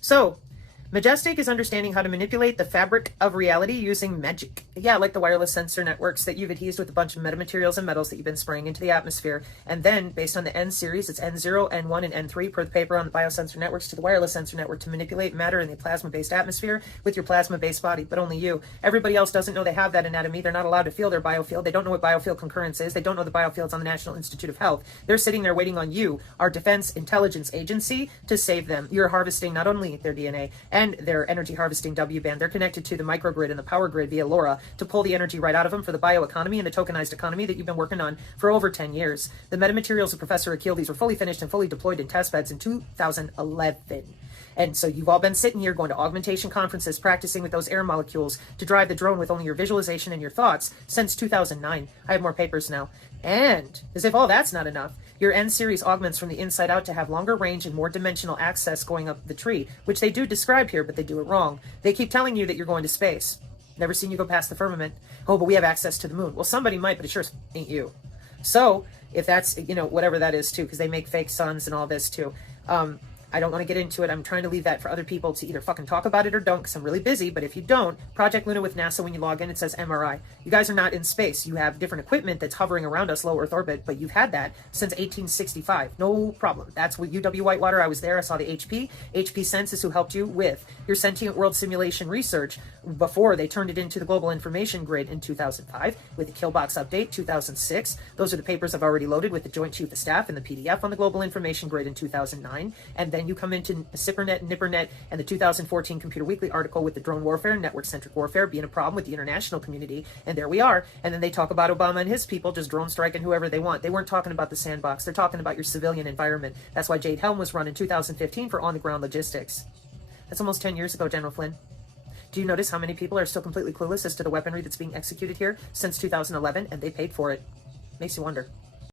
So, Majestic is understanding how to manipulate the fabric of reality using magic. Yeah, like the wireless sensor networks that you've adhesed with a bunch of metamaterials and metals that you've been spraying into the atmosphere. And then, based on the N series, it's N0, N1, and N3 per the paper on the biosensor networks to the wireless sensor network to manipulate matter in the plasma-based atmosphere with your plasma-based body, but only you. Everybody else doesn't know they have that anatomy. They're not allowed to feel their biofield. They don't know what biofield concurrence is. They don't know the biofield's on the National Institute of Health. They're sitting there waiting on you, our defense intelligence agency, to save them. You're harvesting not only their DNA and their energy harvesting W-band, they're connected to the microgrid and the power grid via LoRa to pull the energy right out of them for the bioeconomy and the tokenized economy that you've been working on for over 10 years. The metamaterials of Professor Akil, these were fully finished and fully deployed in test beds in 2011. And so you've all been sitting here going to augmentation conferences, practicing with those air molecules to drive the drone with only your visualization and your thoughts since 2009. I have more papers now. And as if all that's not enough, your N-series augments from the inside out to have longer range and more dimensional access going up the tree, which they do describe here, but they do it wrong. They keep telling you that you're going to space. Never seen you go past the firmament. Oh, but we have access to the moon. Well, somebody might, but it sure ain't you. So if that's, whatever that is too, because they make fake suns and all this too. I don't want to get into it. I'm trying to leave that for other people to either fucking talk about it or don't, because I'm really busy. But if you don't, Project Luna with NASA, when you log in, it says MRI. You guys are not in space. You have different equipment that's hovering around us, low Earth orbit, but you've had that since 1865. No problem. That's what UW Whitewater, I was there. I saw the HP Census, who helped you with your sentient world simulation research before they turned it into the global information grid in 2005 with the Killbox update, 2006. Those are the papers I've already loaded with the Joint Chief of Staff and the PDF on the global information grid in 2009. And then you come into SIPRNet, NIPRNet, and the 2014 Computer Weekly article with the drone warfare and network-centric warfare being a problem with the international community. And there we are. And then they talk about Obama and his people just drone striking whoever they want. They weren't talking about the sandbox. They're talking about your civilian environment. That's why Jade Helm was run in 2015 for on-the-ground logistics. That's almost 10 years ago, General Flynn. Do you notice how many people are still completely clueless as to the weaponry that's being executed here since 2011, and they paid for it? Makes you wonder.